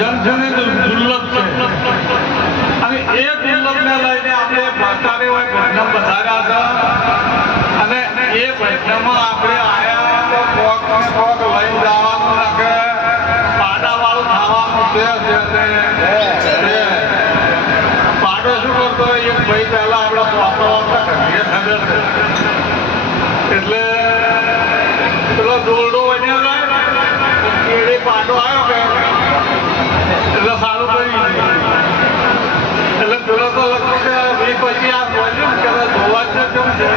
જનજની દુર્લભ છે. અને એ દુર્લભને લઈને આપણે ભાષાને હોય ભજન વધાર્યા હતા. અને એ ભજનમાં આપણે આયા તો કોક ને કોક લઈ જવાનું નાખે પાડાવાળું ખાવાનું છે છે પાડો શું કરતો એક ભાઈ પહેલા આપણે વાપરવા એટલે પેલો દોરડો બન્યા કેળે પાડો આવ્યો કે સારું કર્યું. એટલે પેલો તો લખો કે ભાઈ પછી આ બોલ્યું ને કે ધોવા જ કેમ છે?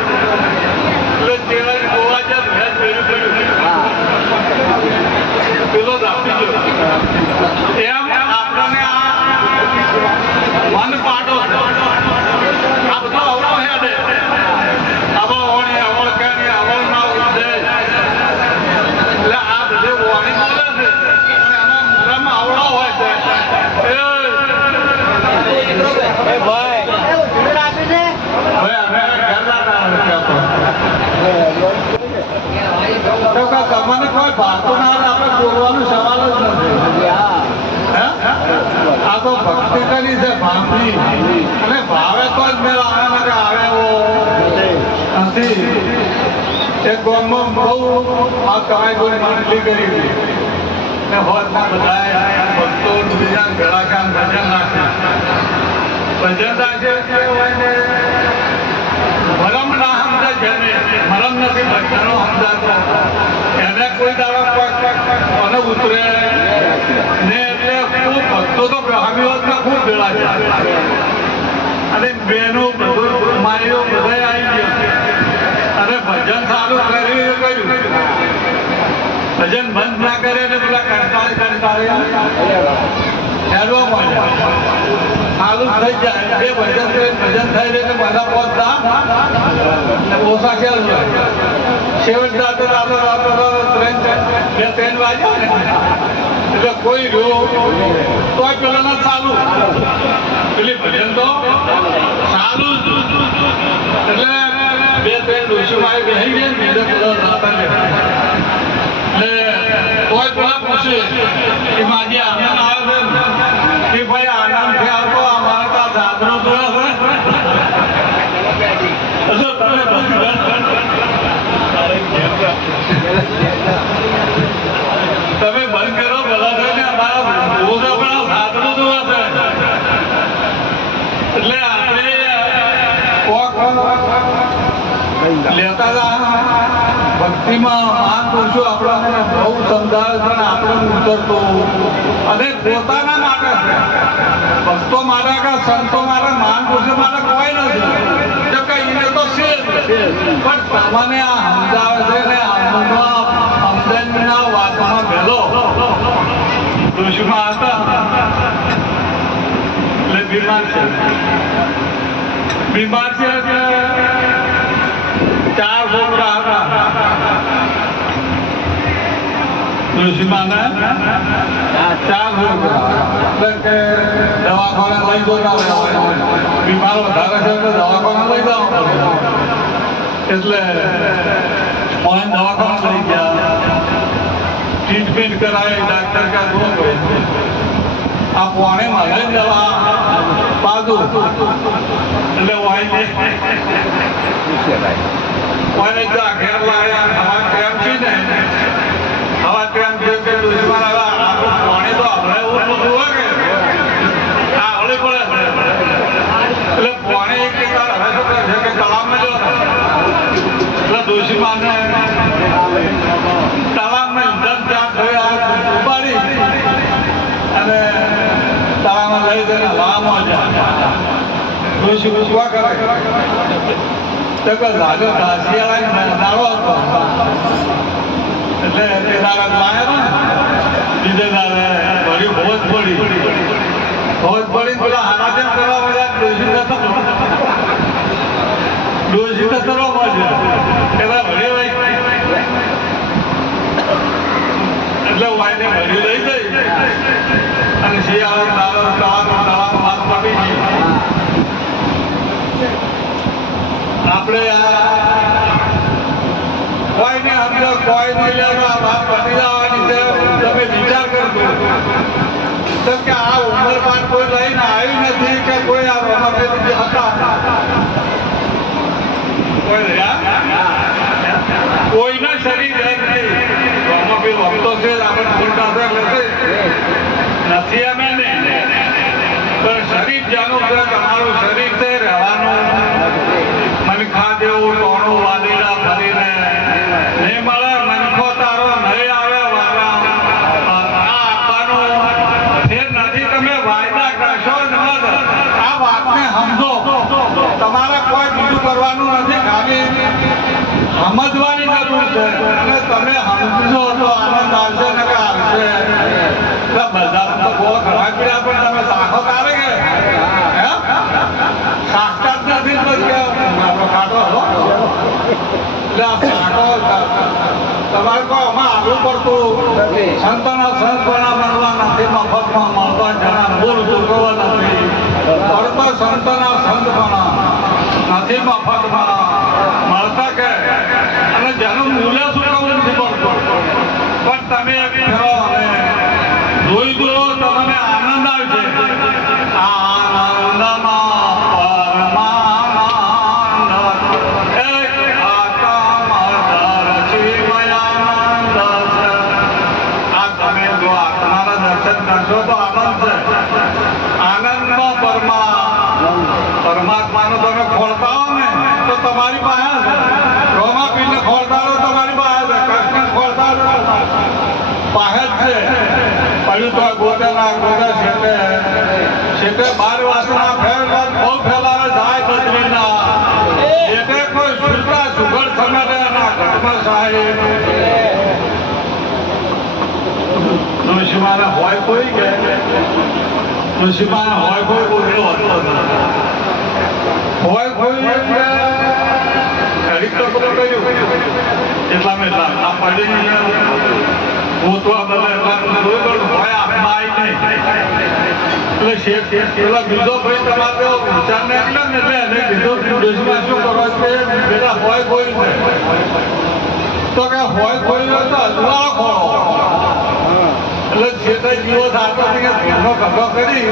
એટલે ચેલા ધોવા જ ભેંસ ભેરું કર્યું પેલો દાખી ગયો એમ આપણને આ મન પાડો છે આ બધો અવળો હેડે અવળ હોણી અવળ કેણી અવળ ના ઉદ્દેશ એટલે આ બધે વાણી બોલે છે પણ એમાં મોઢામાં અવળો હોય છે એ ભાઈ ભાઈ અમે ઘરના ના કહેતો તો કે તમને કોઈ ભાગતું ના આવે આપણે બોલવાનો સવાલ જ નથી હે? આ તો ભક્તિ કરી છે ભાવની. અને ભાવે તો જ મેળ આવે ને કે આવે એવો નથી. એ ગામમાં બહુ આ કમાઈ કોઈ માંડલી કરી હતી. ને હોતમાં બધાએ ભક્તો બીજા ઘડા કામ ભજન રાખ્યા. ભજન ને મરમ ના સમજે જેને. મરમ નથી ભજનો સમજાતો. પગ ઉતરે. છે. અને અને ભજન થઈ જાય. બધા પહોંચતા ઓછા હોય. છેવટ રાતો રાતો રાતો ત્રણ એટલે કોઈ પેલી ભજન તો ચાલુ એટલે બે ત્રણ બીજા એટલે કોઈ પેલા પૂછે કે માજી આનંદ આવે છે ભાઈ આનંદ થયા તો અમારે ત્યાં આ જાદરો જોયો છે તમે બંધ કરો ભલા થઈને અમારા ભૂલ પણ આ જાદરો જોયો છે એટલે આપણે કોક લેતા હતા બહુ સમજાવે છે અને આપણે ઉતરતો અને પોતાના માટે ભક્તો માટે કે કોઈ નથી. કહીને તો છે. પણ તમને આ સમજાવે છે ને સમજણના વાતમાં ભેલો ઋષિમાં હતા. એટલે બીમાર છે. બીમાર છે ઋષિમાને ચાર એટલે કે દવાખાને લઈ જતા બીમારો વધારે છે તો દવાખાને લઈ જવા પડે એટલે ઓન દવાખાને લઈ ગયા ટ્રીટમેન્ટ કરાવી ડાક્ટર કા દો આ પોણે જ દવા પાછું એટલે વાઈ મને તો આ ઘેર લાયા હવા કેમ છે ને હવા કેમ છે કે દુશ્મન હવે આપણું પાણી તો આપણે એવું બધું હોય કે આ હળી પડે એટલે પાણી એક તાર હવે શું કરે છે કે તળાવમાં જો એટલે દુશ્મને તળાવમાં ઇંધણ ત્યાં થયું આ ઉપાડી અને તળાવમાં લઈ જઈને હવામાં જાય કરે તો લાગે શિયાળાની દાડો હતો એટલે તે દાડા લાયા ને. સમજો કોઈ નહીં કરજો. તો કે આ ઉંમરમાં કોઈ લઈને આવ્યું નથી કે કોઈ આ જે હતા. કોઈ રહ્યા? કોઈના શરીર. સમજવાની જરૂર છે. અને તમે સમજો તો આનંદ આવશે ને કે આવશે. બધા તો બહુ પણ તમે સાખો તારે કે? નથી તો કે મારો બનવા નથી, મફતમાં મળતા જણા મળતા કે અને જેનું મૂલ્ય ચૂકવવું નથી પડતું પણ તમે એક ફેરો અને જોઈ દો તમને આનંદ આવશે આનંદમાં પરમાનંદ એક આત્મા દર્શિમયાનંદ છે. આ તમે જો આત્માના દર્શન કરશો તો આનંદ છે આનંદમાં પરમા પરમાત્માનો તમે ખોલતા હો ને તો તમારી પાસે છે રોમાપીરને ખોલતા હો તમારી પાસે છે કૃષ્ણ ખોલતા હો પાસે જ છે પડ્યું તો ગોતે છેટે. છેટે બાર વાસના ફેરવા બહુ ફેલાવે જાય બદરીના છેટે કોઈ સુરતા સુગડ સમરે ના કર્મ સાહેબ. તુલસીમાના હોય કોઈ કે? તુલસીમાના હોય કોઈ કોઈ હતો હોય કોઈ એટલે ઘડીક તો કહ્યું એટલામાં એટલા. આ પડીને ગોતવા બદલે એટલા કોઈ પણ હોય આપમાં આવી નહીં એટલે શેઠ પેલા બીજો ભાઈ તમારે વિચાર વિચારને એટલે ને એટલે એને કે દેશમાં શું કરો છે બેટા હોય કોઈ તો કે હોય કોઈ તો અજવાળો ખોળો. એટલે છેલ્લે જીવો થતો કે ધંધો ધંધો કરી.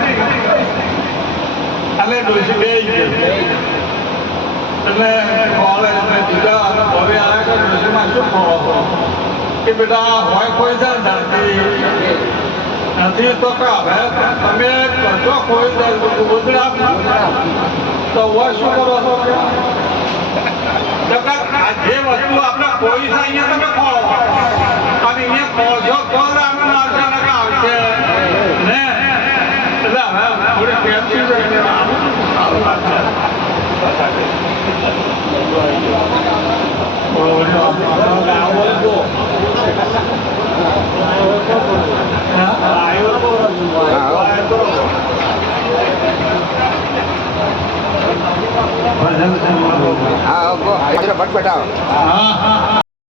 અને ડોસી બે એટલે ખોળે, એટલે બીજા અને ભવે આવે કે ડોસીમાં શું ખોળો? કે બેટા હોય કોઈ છે ને ધરતી? નથી તો હવે તમે કરજો કોઈ તો હોય શું કરો છો? જે વસ્તુ આપણે કોઈ છે અહીંયા તમે ખોળો અને અહીંયા ખોળશો તો જ આનંદ આવશે? ને? એટલે હવે થોડી રહીને આવું